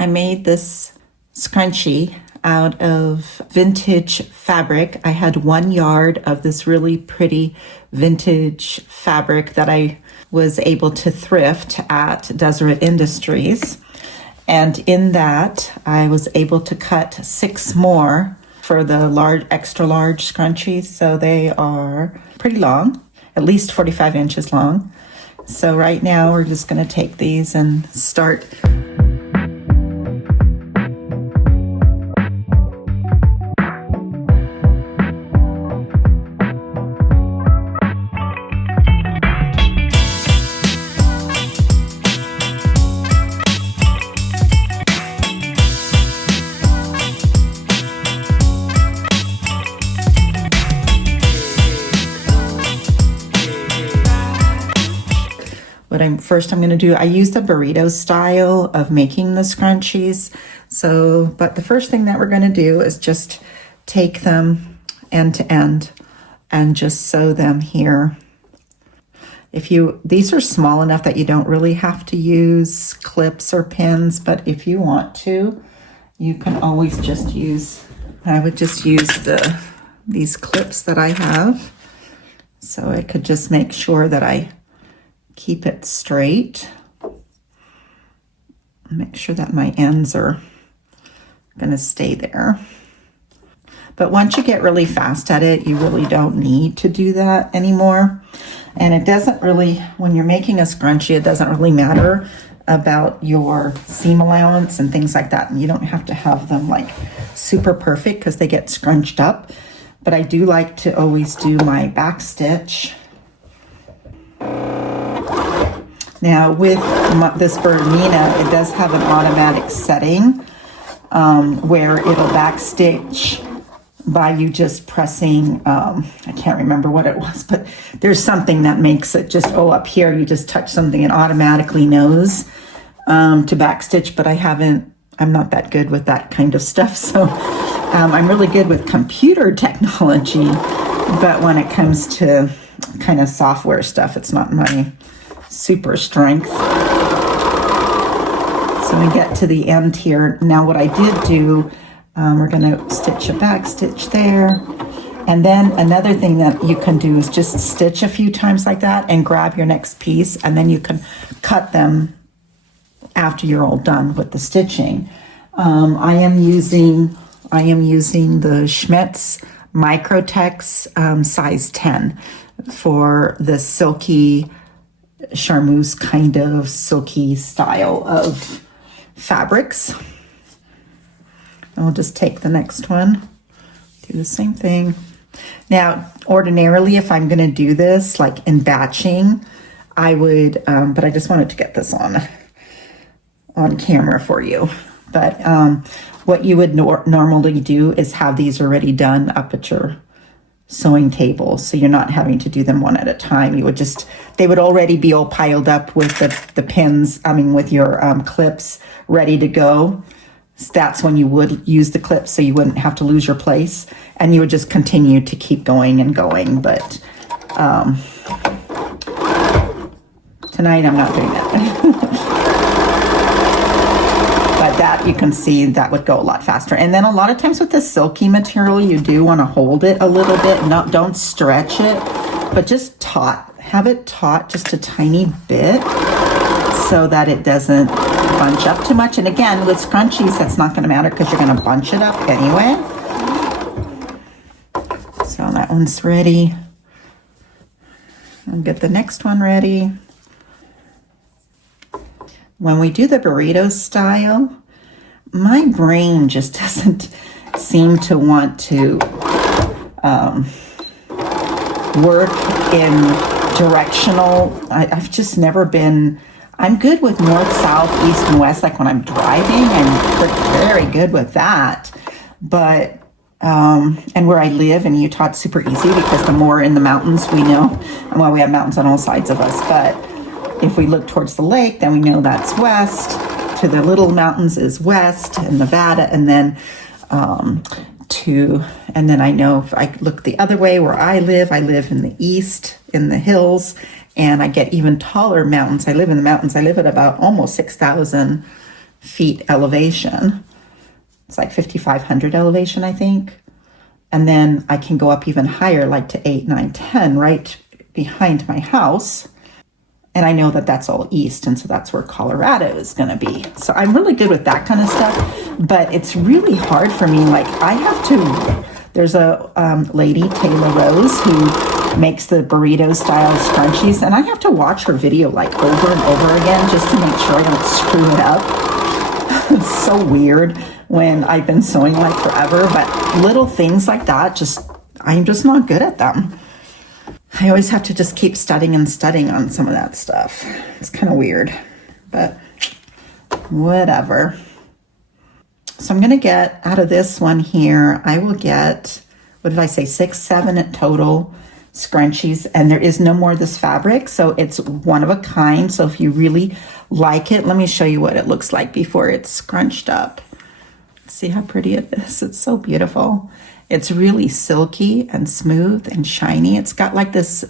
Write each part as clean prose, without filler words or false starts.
I made this scrunchie out of vintage fabric. I had 1 yard of this really pretty vintage fabric that I was able to thrift at Deseret Industries. And in that, I was able to cut 6 more for the large, extra large scrunchies. So they are pretty long, at least 45 inches long. So right now we're just going to take these and start. First I'm going to do, I use the burrito style of making the scrunchies. So, but the first thing that we're going to do is just take them end to end and just sew them here. These are small enough that you don't really have to use clips or pins, but if you want to, you can always just use, I would just use these clips that I have. So I could just make sure that I keep it straight. Make sure that my ends are going to stay there. But once you get really fast at it, you really don't need to do that anymore. And it doesn't really, when you're making a scrunchie, it doesn't really matter about your seam allowance and things like that. And you don't have to have them like super perfect because they get scrunched up. But I do like to always do my back stitch. Now with this Bernina, it does have an automatic setting where it'll backstitch by you just pressing, I can't remember what it was, but there's something that makes it just, up here, you just touch something and automatically knows to backstitch, but I'm not that good with that kind of stuff. So I'm really good with computer technology, but when it comes to kind of software stuff, it's not my super strength. So we get to the end here. Now what I did do, we're going to stitch a back stitch there. And then another thing that you can do is just stitch a few times like that and grab your next piece, and then you can cut them after you're all done with the stitching. I am using the Schmetz Microtex size 10 for the silky charmeuse kind of silky style of fabrics. And we'll just take the next one, do the same thing. Now, ordinarily, if I'm going to do this like in batching, I would, but I just wanted to get this on camera for you. But what you would normally do is have these already done up at your sewing table, so you're not having to do them one at a time. They would already be all piled up with the pins, with your clips ready to go. So that's when you would use the clips, so you wouldn't have to lose your place, and you would just continue to keep going and going. But tonight I'm not doing that. But that, you can see, that would go a lot faster. And then a lot of times with the silky material, you do want to hold it a little bit. Don't stretch it, but just have it taut just a tiny bit so that it doesn't bunch up too much. And again, with scrunchies, that's not going to matter because you're going to bunch it up anyway. So that one's ready. I'll get the next one ready. When we do the burrito style, my brain just doesn't seem to want to work in directional. I've just never been, I'm good with north, south, east, and west, like when I'm driving, I'm very good with that. But, and where I live in Utah, it's super easy because the more in the mountains we know, and well, we have mountains on all sides of us, but if we look towards the lake, then we know that's west. To the little mountains is west, and Nevada, and then I know if I look the other way where I live in the east, in the hills, and I get even taller mountains. I live in the mountains. I live at about almost 6,000 feet elevation. It's like 5,500 elevation, I think. And then I can go up even higher, like to 8, 9, 10, right behind my house. And I know that that's all east, and so that's where Colorado is going to be. So I'm really good with that kind of stuff, but it's really hard for me. Like I have to, there's a lady, Taylor Rose, who makes the burrito-style scrunchies, and I have to watch her video like over and over again just to make sure I don't screw it up. It's so weird when I've been sewing like forever, but little things like that, I'm just not good at them. I always have to just keep studying and studying on some of that stuff. It's kind of weird, but whatever. So I'm going to get out of this one here, I will get, what did I say, 6, 7 at total scrunchies, and there is no more of this fabric, so it's one of a kind. So if you really like it, let me show you what it looks like before it's scrunched up. See how pretty it is? It's so beautiful. It's really silky and smooth and shiny. It's got like this,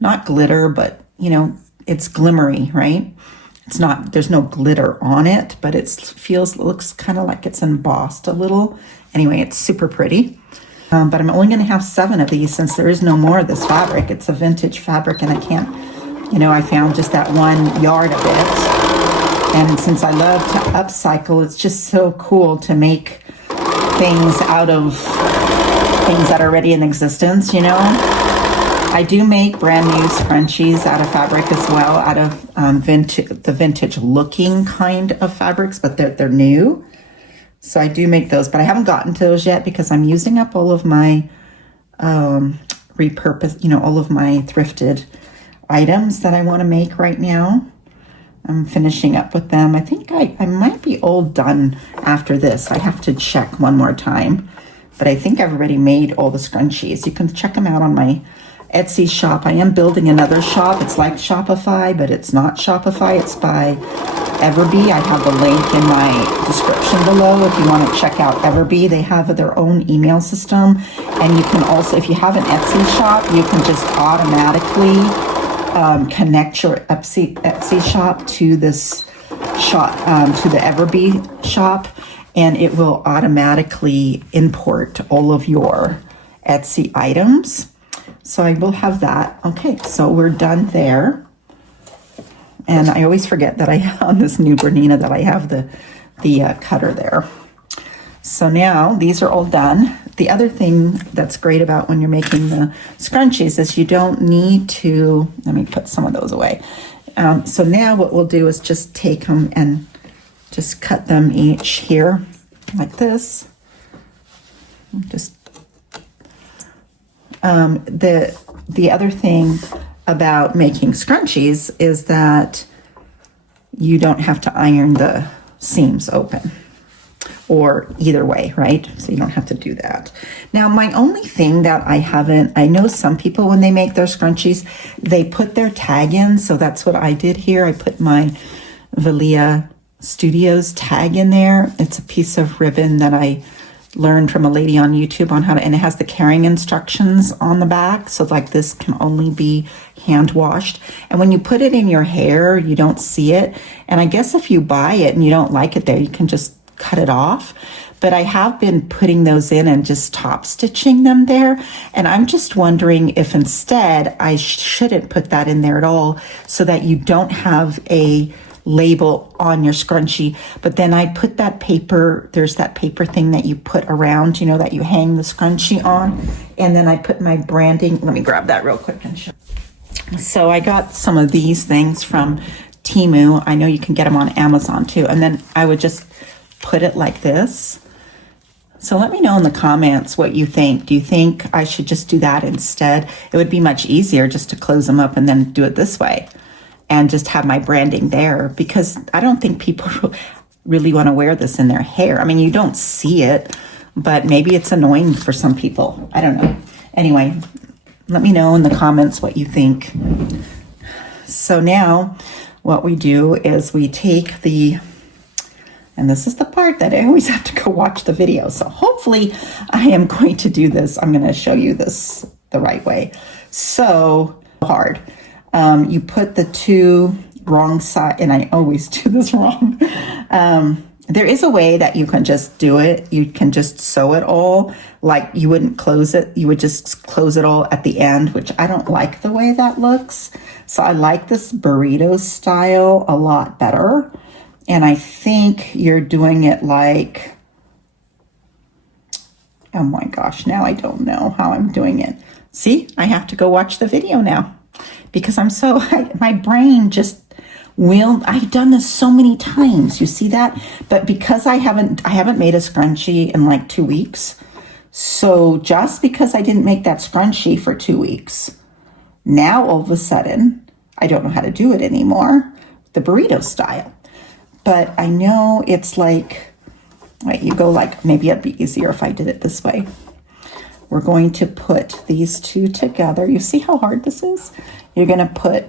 not glitter, but you know, it's glimmery, right? It's not, there's no glitter on it, but looks kind of like it's embossed a little. Anyway, it's super pretty. But I'm only going to have 7 of these since there is no more of this fabric. It's a vintage fabric and I can't, you know, I found just that 1 yard of it. And since I love to upcycle, it's just so cool to make things out of things that are already in existence, you know. I do make brand new scrunchies out of fabric as well, out of the vintage looking kind of fabrics, but they're new. So I do make those, but I haven't gotten to those yet because I'm using up all of my repurpose, you know, all of my thrifted items that I want to make right now. I'm finishing up with them. I think I might be all done after this. I have to check one more time, but I think I've already made all the scrunchies. You can check them out on my Etsy shop. I am building another shop. It's like Shopify, but it's not Shopify. It's by Everbee. I have the link in my description below if you want to check out Everbee. They have their own email system, and you can also, if you have an Etsy shop, you can just automatically connect your Etsy shop to this shop, to the Everbee shop, and it will automatically import all of your Etsy items. So I will have that. Okay, so we're done there. And I always forget that on this new Bernina that I have the cutter there. So now these are all done. The other thing that's great about when you're making the scrunchies is you don't need to, let me put some of those away. So now what we'll do is just take them and just cut them each here like this. Just the other thing about making scrunchies is that you don't have to iron the seams open, or either way, right? So you don't have to do that. Now, my only thing that I know some people when they make their scrunchies, they put their tag in. So that's what I did here. I put my Velia Studios tag in there. It's a piece of ribbon that I learned from a lady on YouTube on how to, and it has the carrying instructions on the back. So like this can only be hand washed. And when you put it in your hair, you don't see it. And I guess if you buy it and you don't like it there, you can just cut it off. But I have been putting those in and just top stitching them there. And I'm just wondering if instead I shouldn't put that in there at all, so that you don't have a label on your scrunchie. But then I put that paper, there's that paper thing that you put around, you know, that you hang the scrunchie on. And then I put my branding, let me grab that real quick and show. So I got some of these things from Temu. I know you can get them on Amazon too. And then I would just put it like this. So let me know in the comments what you think. Do you think I should just do that instead? It would be much easier just to close them up and then do it this way and just have my branding there, because I don't think people really want to wear this in their hair. I mean, you don't see it, but maybe it's annoying for some people. I don't know. Anyway, let me know in the comments what you think. So now what we do is we take and this is the part that I always have to go watch the video. So hopefully I am going to do this. I'm going to show you this the right way. So hard. You put the two wrong side, and I always do this wrong. There is a way that you can just do it. You can just sew it all. Like you wouldn't close it. You would just close it all at the end, which I don't like the way that looks. So I like this burrito style a lot better. And I think you're doing it like, oh my gosh, now I don't know how I'm doing it. See, I have to go watch the video now because my brain just I've done this so many times. You see that? But because I haven't made a scrunchie in like 2 weeks. So just because I didn't make that scrunchie for 2 weeks, now all of a sudden, I don't know how to do it anymore. The burrito style. But I know it's like, right, you go like, maybe it'd be easier if I did it this way. We're going to put these two together. You see how hard this is? You're going to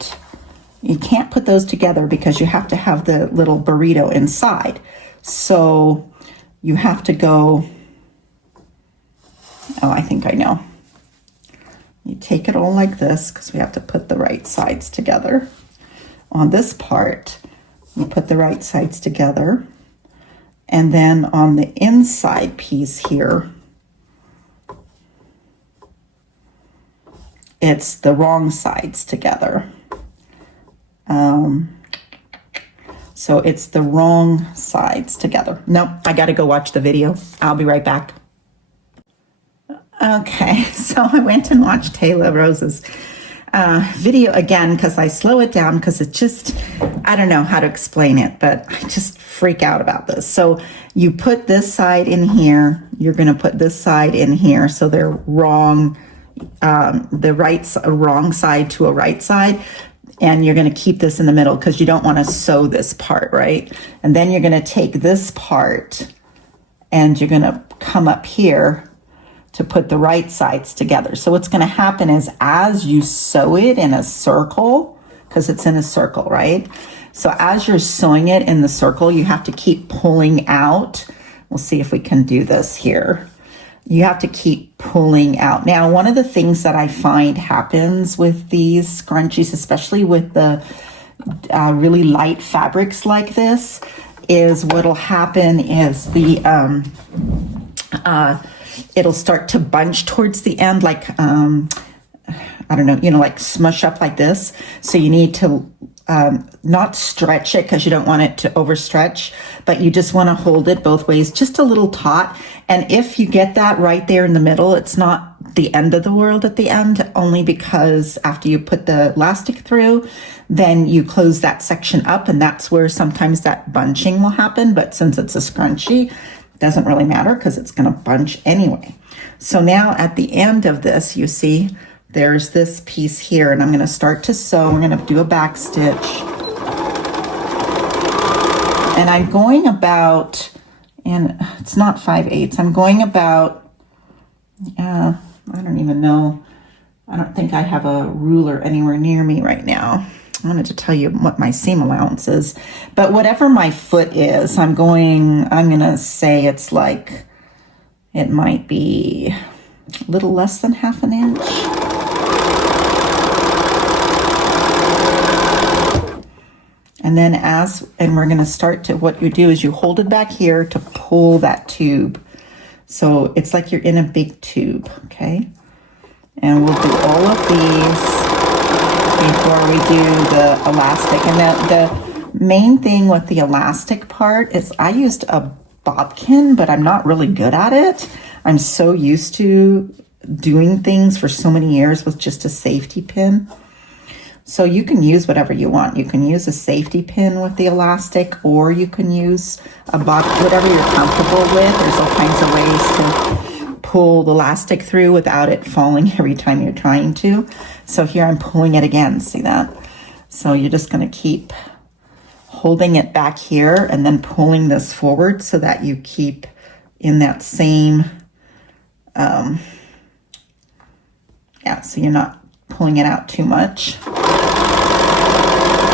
you can't put those together because you have to have the little burrito inside. So you have to go, oh, I think I know. You take it all like this because we have to put the right sides together. On this part, you put the right sides together. And then on the inside piece here, it's the wrong sides together. So it's the wrong sides together. Nope, I gotta go watch the video. I'll be right back. Okay, so I went and watched Taylor Rose's video again because I slow it down because it just, I don't know how to explain it, but I just freak out about this. So you put this side in here, you're gonna put this side in here, so they're wrong, wrong side to a right side. And you're going to keep this in the middle because you don't want to sew this part, right? And then you're going to take this part and you're going to come up here to put the right sides together. So what's going to happen is as you sew it in a circle, because it's in a circle, right? So as you're sewing it in the circle, you have to keep pulling out. We'll see if we can do this here. You have to keep pulling out. Now, one of the things that I find happens with these scrunchies, especially with the really light fabrics like this, is what'll happen is it'll start to bunch towards the end, like, I don't know, like smush up like this. So you need to not stretch it because you don't want it to overstretch, but you just want to hold it both ways, just a little taut. And if you get that right there in the middle, it's not the end of the world at the end, only because after you put the elastic through, then you close that section up, and that's where sometimes that bunching will happen. But since it's a scrunchie, it doesn't really matter because it's going to bunch anyway. So now at the end of this, you see, there's this piece here, and I'm going to start to sew. We're going to do a back stitch. And I'm going about, and it's not 5/8. I'm going about, I don't even know. I don't think I have a ruler anywhere near me right now. I wanted to tell you what my seam allowance is. But whatever my foot is, I'm going to say it's like, it might be a little less than 1/2 inch. And then we're going to start to, what you do is you hold it back here to pull that tube. So it's like you're in a big tube, okay? And we'll do all of these before we do the elastic. And the main thing with the elastic part is I used a bodkin, but I'm not really good at it. I'm so used to doing things for so many years with just a safety pin. So you can use whatever you want. You can use a safety pin with the elastic, or you can use a whatever you're comfortable with. There's all kinds of ways to pull the elastic through without it falling every time you're trying to. So here I'm pulling it again, see that? So you're just gonna keep holding it back here and then pulling this forward so that you keep in that same, so you're not pulling it out too much.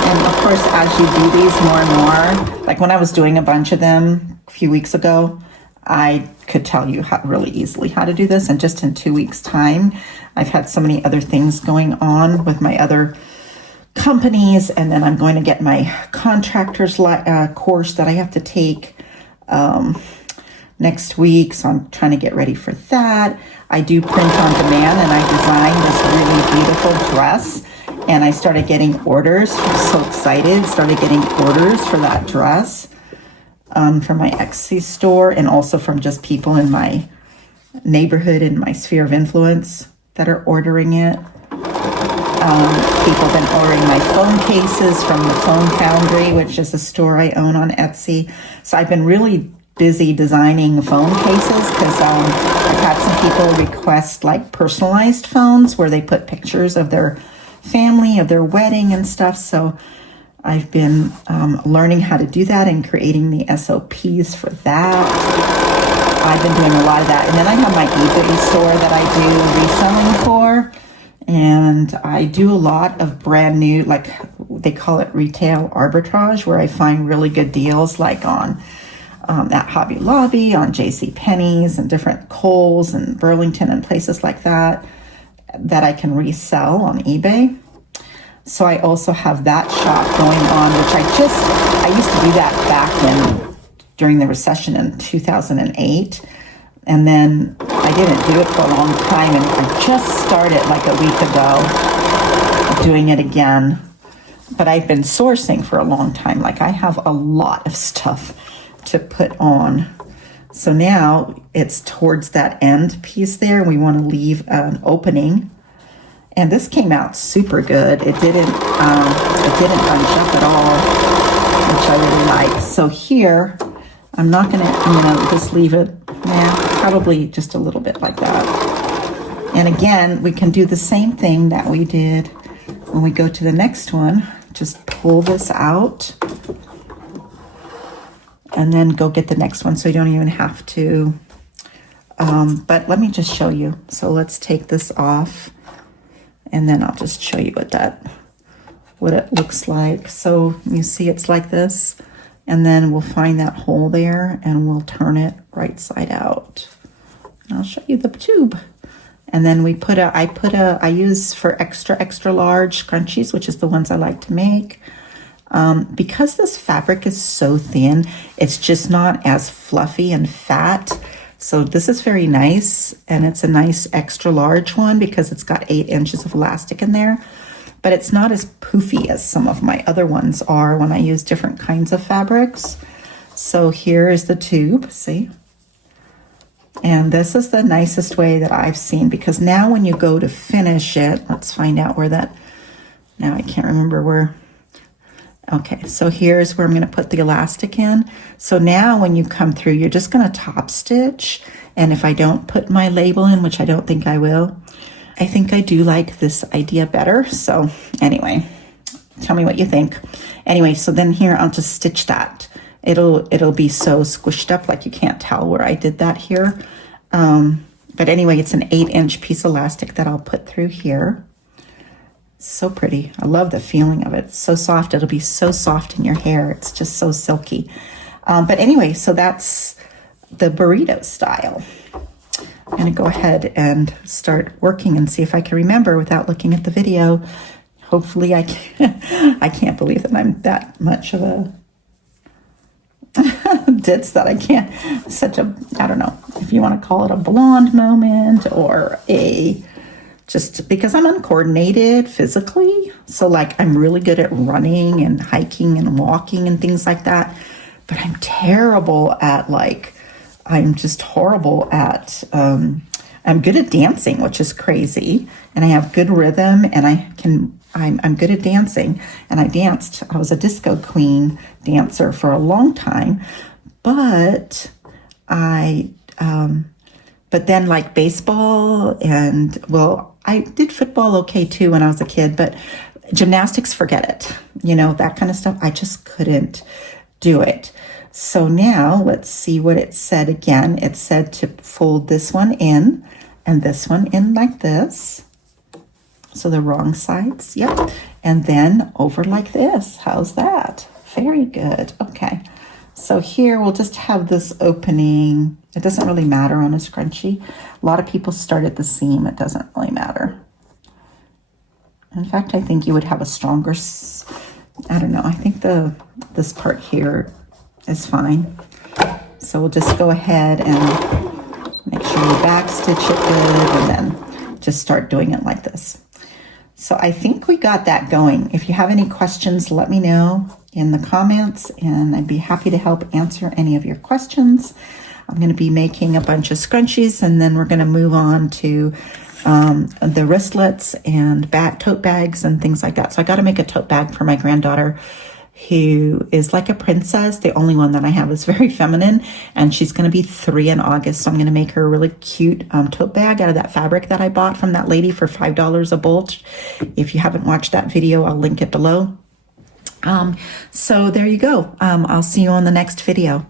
And of course, as you do these more and more, like when I was doing a bunch of them a few weeks ago, I could tell you really easily how to do this. And just in 2 weeks' time, I've had so many other things going on with my other companies, and then I'm going to get my contractor's course that I have to take next week, so I'm trying to get ready for that. I do print on demand, and I designed this really beautiful dress, and I started getting orders. I'm so excited. Started getting orders for that dress from my Etsy store, and also from just people in my neighborhood, in my sphere of influence, that are ordering it. People have been ordering my phone cases from the Phone Foundry, which is a store I own on Etsy. So I've been really busy designing phone cases, because I've had some people request like personalized phones where they put pictures of their family, of their wedding and stuff. So I've been learning how to do that and creating the SOPs for that. I've been doing a lot of that. And then I have my eBay store that I do reselling for. And I do a lot of brand new, like they call it retail arbitrage, where I find really good deals, like on at Hobby Lobby, on JCPenney's, and different Kohl's and Burlington and places like that, that I can resell on eBay. So I also have that shop going on, which I used to do that during the recession in 2008. And then I didn't do it for a long time, and I just started like a week ago doing it again. But I've been sourcing for a long time. Like, I have a lot of stuff to put on. So now it's towards that end piece there, and we want to leave an opening. And this came out super good. It didn't bunch up at all, which I really like. So here, I'm not gonna, just leave it, probably just a little bit like that. And again, we can do the same thing that we did when we go to the next one. Just pull this out and then go get the next one, so you don't even have to. But let me just show you. So let's take this off, and then I'll just show you what it looks like. So you see it's like this, and then we'll find that hole there, and we'll turn it right side out. And I'll show you the tube. And then I use for extra large scrunchies, which is the ones I like to make. Because this fabric is so thin, it's just not as fluffy and fat. So this is very nice, and it's a nice extra large one because it's got 8 inches of elastic in there. But it's not as poofy as some of my other ones are when I use different kinds of fabrics. So here is the tube, see? And this is the nicest way that I've seen, because now when you go to finish it, let's find out where that, now I can't remember where. Okay, so here's where I'm going to put the elastic in. So now when you come through, you're just going to top stitch. And if I don't put my label in, which I don't think I will, I think I do like this idea better. So anyway, tell me what you think. Anyway, so then here I'll just stitch that. It'll be so squished up, like you can't tell where I did that here. But anyway, it's an 8-inch piece of elastic that I'll put through here. So pretty. I love the feeling of it. It's so soft. It'll be so soft in your hair. It's just so silky. But anyway, so that's the burrito style. I'm going to go ahead and start working and see if I can remember without looking at the video. Hopefully I can. I can't believe that I'm that much of a ditz that I can't. I don't know if you want to call it a blonde moment, or just because I'm uncoordinated physically. So like, I'm really good at running and hiking and walking and things like that. But I'm terrible at I'm just horrible at, I'm good at dancing, which is crazy. And I have good rhythm, and I'm good at dancing. And I was a disco queen dancer for a long time. But but then like baseball and, well, I did football okay too when I was a kid, but gymnastics, forget it. That kind of stuff, I just couldn't do it. So now let's see what it said again. It said to fold this one in and this one in like this. So the wrong sides, yep. And then over like this. How's that? Very good. Okay. So here we'll just have this opening. It doesn't really matter on a scrunchie. A lot of people start at the seam. It doesn't really matter. In fact, I think you would have a stronger, I don't know, I think this part here is fine. So we'll just go ahead and make sure you back stitch it good and then just start doing it like this. So I think we got that going. If you have any questions, let me know in the comments and I'd be happy to help answer any of your questions. I'm going to be making a bunch of scrunchies and then we're going to move on to the wristlets and tote bags and things like that. So I got to make a tote bag for my granddaughter who is like a princess. The only one that I have is very feminine and she's going to be 3 in August. So I'm going to make her a really cute tote bag out of that fabric that I bought from that lady for $5 a bolt. If you haven't watched that video, I'll link it below. So there you go. I'll see you on the next video.